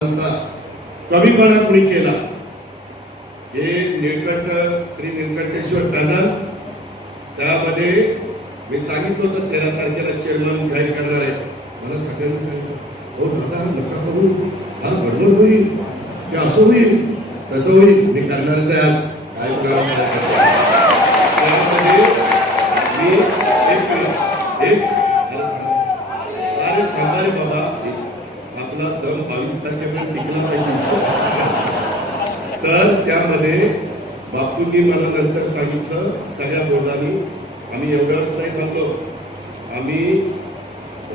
कमीपणा कुणी केला हे श्री निळकंठेश्वर टनल त्यामध्ये मी सांगितलं होतं 13 तारखेला चेअरमन जाहीर करणार आहे. मला सगळ्यांना सांगितलं हो दादा नका करू, हा गडबड होईल की असं होईल तसं होईल. मी करणारच आहे आज काय त्यामध्ये मी एक अरे थांबारे बाबा आपला दम 22 तारखेपर्यंत टिकला पाहिजे. तर त्यामध्ये बापूंनी मला नंतर सांगितलं सगळ्या बोर्डांनी आम्ही एवढंच नाही थांबलो, आम्ही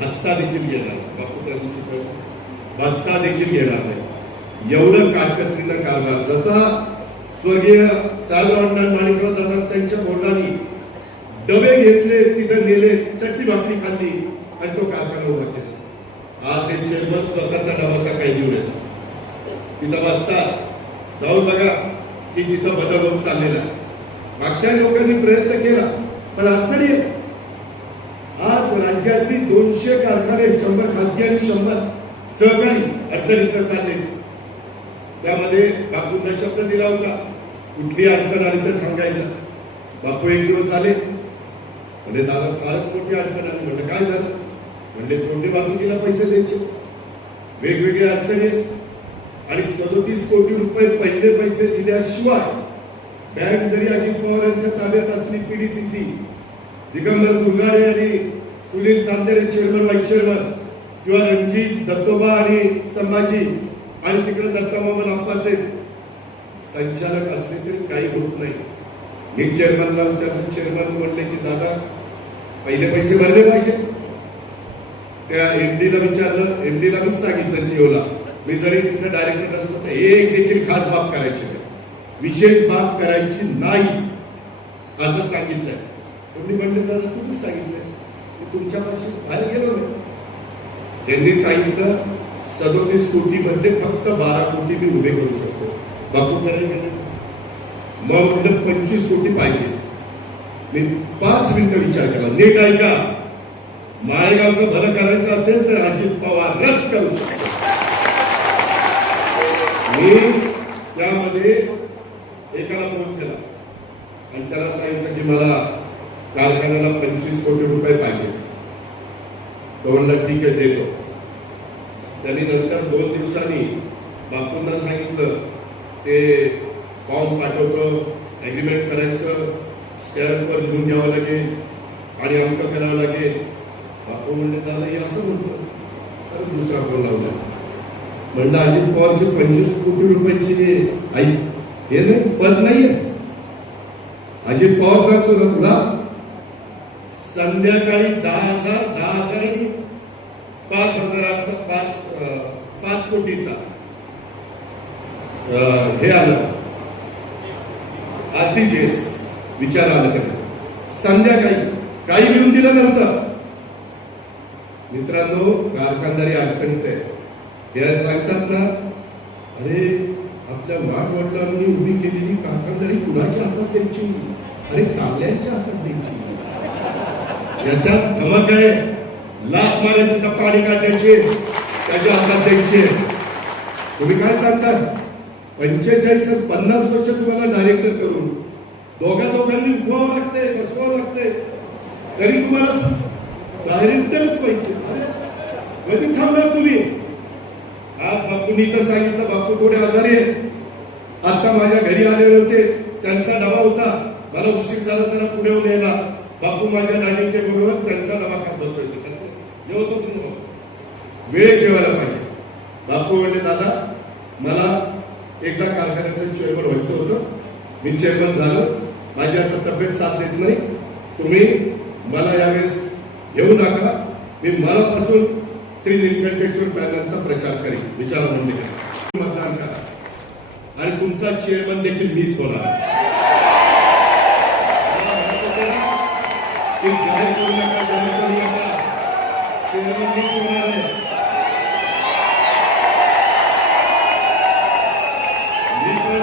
भत्ता देखील घेणार. बापू त्या दिवशी भत्ता देखील घेणार नाही. एवढं काटकसरीनं कारभार जसा स्वर्गीय साहेब माणिकराव दादा त्यांच्या बोर्डाने डबे घेतले, तिथं नेले, चटणी भाकरी खाल्ली आणि तो कारखाना उभा केला. आज हे चेअरमन स्वतःचा डबा सकाळी घेऊन येतात, तिथं बसतात. जाऊन बघा की तिथं बदल होत चाललेला. मागच्या लोकांनी प्रयत्न केला पण अडचणी येत. आज राज्यातली 200 कारखाने 100 खासगी आणि 100 सहकारी अडचणीत चालले. त्यामध्ये बापूंना शब्द दिला होता कुठली अडचण आली तर सांगायचं. बापू एक दिवस आले म्हणजे दादा फारच मोठी अडचण आली. म्हणजे काय झालं म्हणजे तोंडी वाहतुकीला पैसे द्यायचे, वेगवेगळ्या अडचणी आणि 37 कोटी रुपये पहिले पैसे दिल्याशिवाय बँक जरी अजित पवार यांच्या ताब्यात असली पीडीसीसी दिगंबर गुंगाडे आणि Sunil Chandere chairman vice chairman किंवा रणजित दत्तोबा आणि संभाजी आणि तिकडे दत्तामामन अप्पाचे संचालक असले तरी काही होत नाही. मी चेअरमनला विचारलं, चेअरमन म्हणले की दादा पहिले पैसे भरले पाहिजे. त्या एमडीला विचारलं, एमडीला मी सांगितलं सीओला मी जरी तिथं डायरेक्टर असलो तर एक देखील खास बाब करायची नाही, विशेष बाब करायची नाही असं सांगितलंय. तुम्ही म्हणले दादा तुम्हीच सांगितलंय, तुमच्यापाशी बाहेर गेलो नाही. त्यांनी सांगितलं 37 कोटी मध्ये फक्त 12 कोटी मी उभे करू शकतो. बापू करायला गेले मग म्हटलं 25 कोटी पाहिजे. मी 5 मिनिटं विचार केला. नीट ऐका, माळेगावचं भलं करायचं असेल तर अजित पवारच करू शकतो. मी त्यामध्ये एकाला फोन केला आणि त्याला सांगितलं की मला कारखान्याला 25 कोटी रुपये पाहिजे. तो म्हणला ठीक आहे देतो. त्यांनी नंतर 2 दिवसांनी बापूंना सांगितलं ते फॉर्म पाठवतो, ऍग्रीमेंट करायचं, स्टॅम्पवर लिहून घ्यावं लागेल आणि अंक करावं लागेल. बापू म्हणले दादा हे असं म्हणतो. तर दुसरा फोन लावला म्हणलं अजित पवारचे 25 कोटी रुपयाची आई हे नाही पद नाहीये. अजित पवार सांगतो ना तुला संध्याकाळी 10,000 आणि 5,000चा 5 कोटीचा हे आलं आरटीजीएस विचार आला त्यांना. संध्याकाळी काही लिहून दिलं नव्हतं. मित्रांनो कारखानदारी अडचणीत आहे. हे सांगतात ना अरे आपल्या मागवडिलांनी उभी केलेली कारखानदारी कुणाच्या हातात द्यायची, अरे चांगल्यांच्या हातात द्यायची. ज्याच्यात धमक आहे लाथ मारायची तर पाणी काढण्याचे त्याच्या हातात द्यायचे. तुम्ही काय सांगता 45-50 वर्ष तुम्हाला डायरेक्टर करून दोघांनी उठवावं लागते, बसवावं लागते, तरी तुम्हाला डायरेक्टरच पाहिजे. कधी थांबणार तुम्ही? आज बापूंनी तर सांगितलं बापू थोडे आजारी आहेत. आता माझ्या घरी आलेले होते, त्यांचा डबा होता, मला उशीर झाला त्यांना पुण्याहून यायला. बापू माझ्या डायनिंग टेबलवर त्यांचा डबा खात बसतोय. जेवतो तुम्ही वेळ जेवायला पाहिजे. बापू म्हणले दादा मला एकदा कारखान्याचं चेअरमन व्हायचं होतं, मी चेअरमन झालो, माझी आता तब्येत साथ देत नाही, तुम्ही मला यावेळेस घेऊ नका, मी मनापासून श्री निळकंठेश्वर पॅनलचा प्रचार करेन. विचार म्हणजे मतदान करा आणि तुमचा चेअरमन देखील मीच होणार. जाहीर करू नका, जाहीर करू नका, चेअरमन मीच होणार आहे. मी पण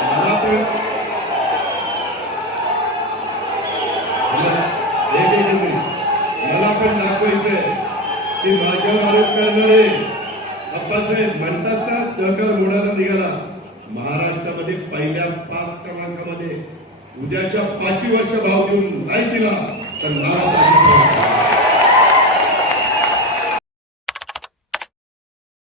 मला मला पण दाखवायचंय की माझ्यावर आरोप करणारे अप्पासाहेब म्हणतात ना, सहकार मोडायला निघाला. महाराष्ट्रामध्ये पहिल्या 5 क्रमांकामध्ये उद्याच्या 5 वर्ष भाव देऊन नाही दिला तर नाराज